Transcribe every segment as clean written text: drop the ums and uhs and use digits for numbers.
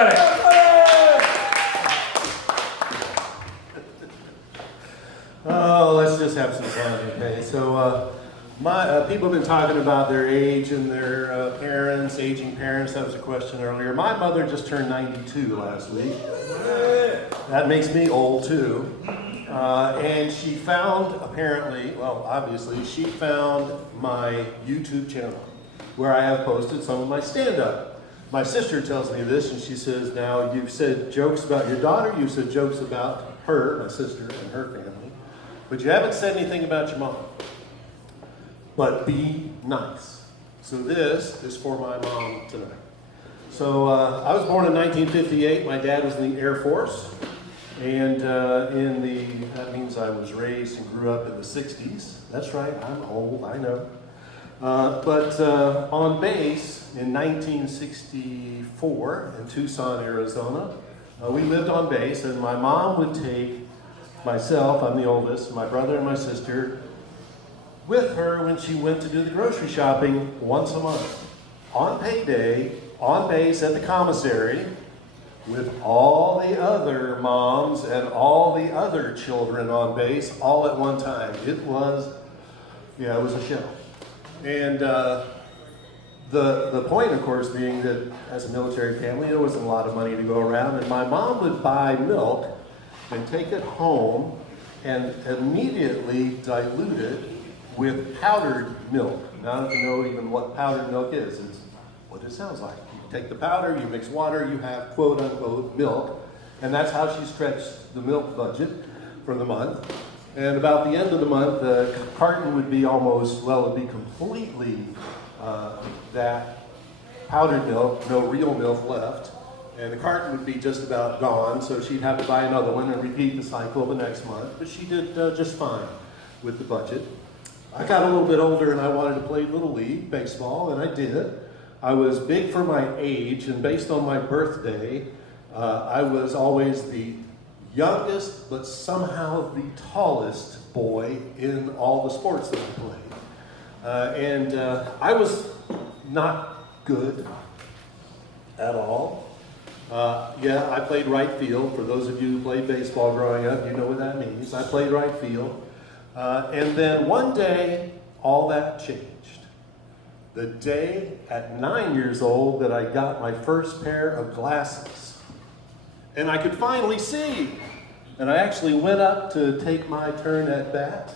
everybody. Oh, let's just have some fun, okay? So, people have been talking about their age and their parents, aging parents. That was a question earlier. My mother just turned 92 last week. That makes me old too. And she found, apparently, well, obviously, she found my YouTube channel where I have posted some of my stand-up. My sister tells me this, and she says, now, you've said jokes about your daughter, you've said jokes about her, my sister, and her family, but you haven't said anything about your mom. But be nice. So this is for my mom tonight. So I was born in 1958. My dad was in the Air Force. And that means I was raised and grew up in the 60s. That's right, I'm old, I know. But on base in 1964 in Tucson, Arizona, we lived on base, and my mom would take myself, I'm the oldest, my brother and my sister, with her when she went to do the grocery shopping once a month. On payday, on base at the commissary, with all the other moms and all the other children on base all at one time. It was a show. And the point, of course, being that as a military family, there wasn't a lot of money to go around, and my mom would buy milk and take it home and immediately dilute it with powdered milk. Now, I don't know even what powdered milk is. It's what it sounds like. You take the powder, you mix water, you have quote-unquote milk, and that's how she stretched the milk budget for the month. And about the end of the month, the carton would be almost, well, it would be completely that powdered milk, no real milk left, and the carton would be just about gone, so she'd have to buy another one and repeat the cycle the next month, but she did just fine with the budget. I got a little bit older and I wanted to play Little League baseball, and I did. I was big for my age, and based on my birthday, I was always the youngest, but somehow the tallest boy in all the sports that I played. I was not good at all. I played right field. For those of you who played baseball growing up, you know what that means. I played right field. And then one day, all that changed. The day at 9 years old that I got my first pair of glasses. And I could finally see. And I actually went up to take my turn at bat.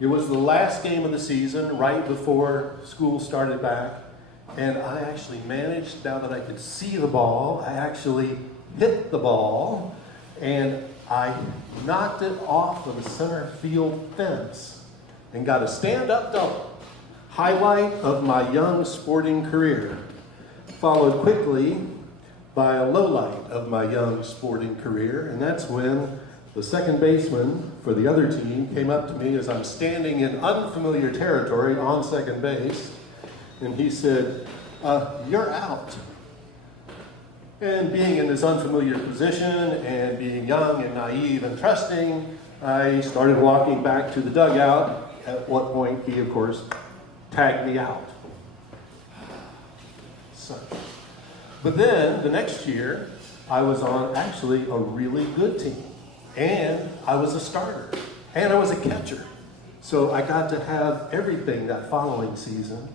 It was the last game of the season, right before school started back. And I actually managed, now that I could see the ball, I actually hit the ball. And I knocked it off of the center field fence and got a stand-up double. Highlight of my young sporting career. Followed quickly by a lowlight of my young sporting career, and that's when the second baseman for the other team came up to me as I'm standing in unfamiliar territory on second base, and he said, "You're out." And being in this unfamiliar position and being young and naive and trusting, I started walking back to the dugout, at what point he, of course, tagged me out. But then, the next year, I was on actually a really good team. And I was a starter. And I was a catcher. So I got to have everything that following season.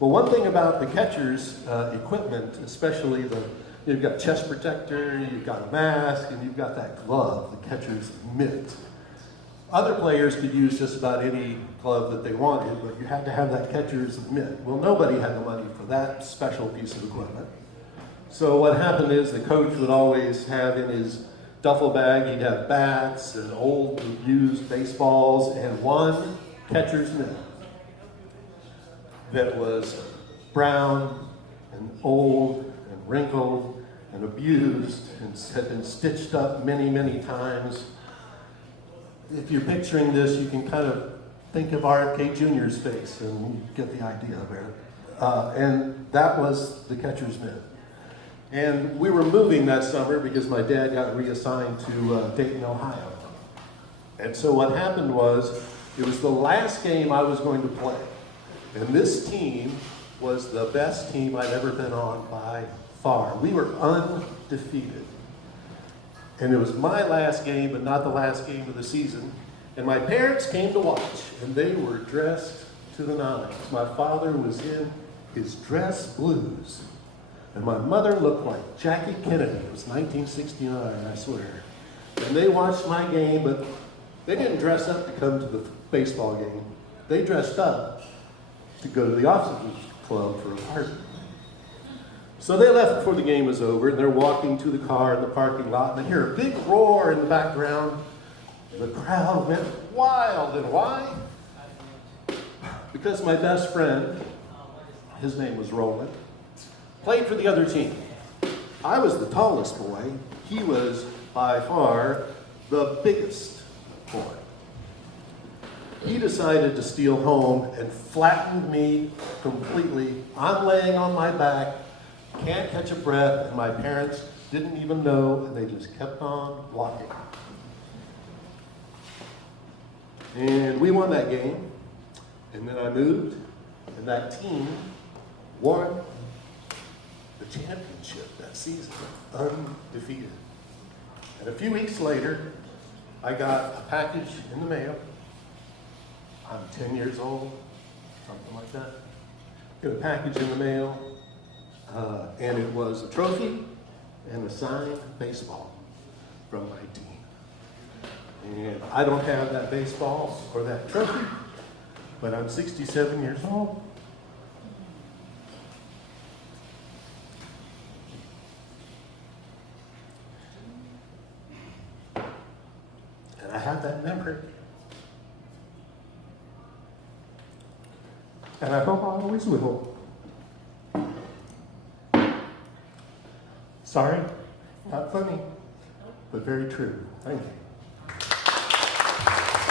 Well, one thing about the catcher's equipment, especially you've got chest protector, you've got a mask, and you've got that glove, the catcher's mitt. Other players could use just about any glove that they wanted, but you had to have that catcher's mitt. Well, nobody had the money for that special piece of equipment. So what happened is the coach would always have in his duffel bag, he'd have bats and old used baseballs and one catcher's mitt that was brown and old and wrinkled and abused and had been stitched up many, many times. If you're picturing this, you can kind of think of RFK Jr.'s face and you get the idea there. And that was the catcher's mitt. And we were moving that summer because my dad got reassigned to Dayton, Ohio. And so what happened was, it was the last game I was going to play. And this team was the best team I'd ever been on by far. We were undefeated. And it was my last game, but not the last game of the season. And my parents came to watch, and they were dressed to the nines. My father was in his dress blues, and my mother looked like Jackie Kennedy. It was 1969, I swear. And they watched my game, but they didn't dress up to come to the baseball game. They dressed up to go to the officers' club for a party. So they left before the game was over, and they're walking to the car in the parking lot, and they hear a big roar in the background. The crowd went wild, and why? Because my best friend, his name was Roland, played for the other team. I was the tallest boy. He was by far the biggest boy. He decided to steal home and flattened me completely. I'm laying on my back, can't catch a breath, and my parents didn't even know, and they just kept on walking. And we won that game, and then I moved, and that team won the championship that season, undefeated. And a few weeks later, I got a package in the mail. I'm 10 years old, something like that. Got a package in the mail, and it was a trophy and a signed baseball from my team. And I don't have that baseball or that trophy, but I'm 67 years old. And I have that memory. And I hope I always will. Sorry, not funny, but very true. Thank you.